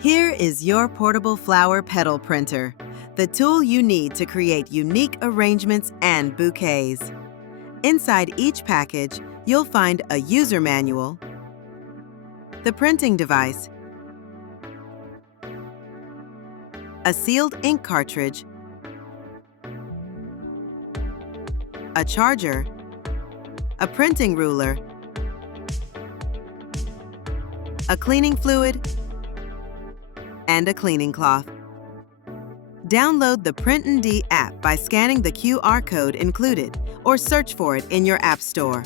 Here is your portable flower petal printer, the tool you need to create unique arrangements and bouquets. Inside each package, you'll find a user manual, the printing device, a sealed ink cartridge, a charger, a printing ruler, a cleaning fluid, and a cleaning cloth. Download the PrintND app by scanning the QR code included or search for it in your app store.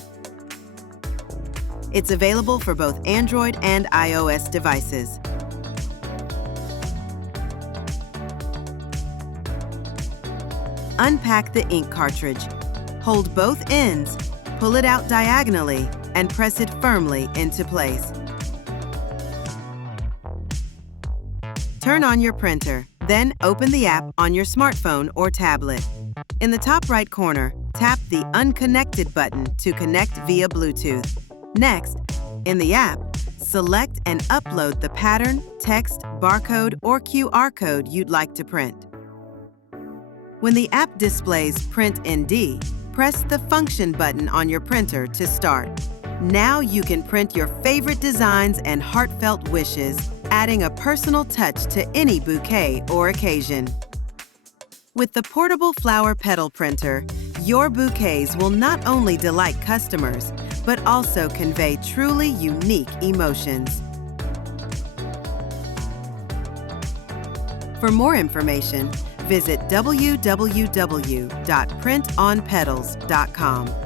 It's available for both Android and iOS devices. Unpack the ink cartridge. Hold both ends, pull it out diagonally, and press it firmly into place. Turn on your printer, then open the app on your smartphone or tablet. In the top right corner, tap the Unconnected button to connect via Bluetooth. Next, in the app, select and upload the pattern, text, barcode, or QR code you'd like to print. When the app displays PrintND, press the Function button on your printer to start. Now you can print your favorite designs and heartfelt wishes, adding a personal touch to any bouquet or occasion. With the portable flower petal printer, your bouquets will not only delight customers, but also convey truly unique emotions. For more information, visit www.printonpetals.com.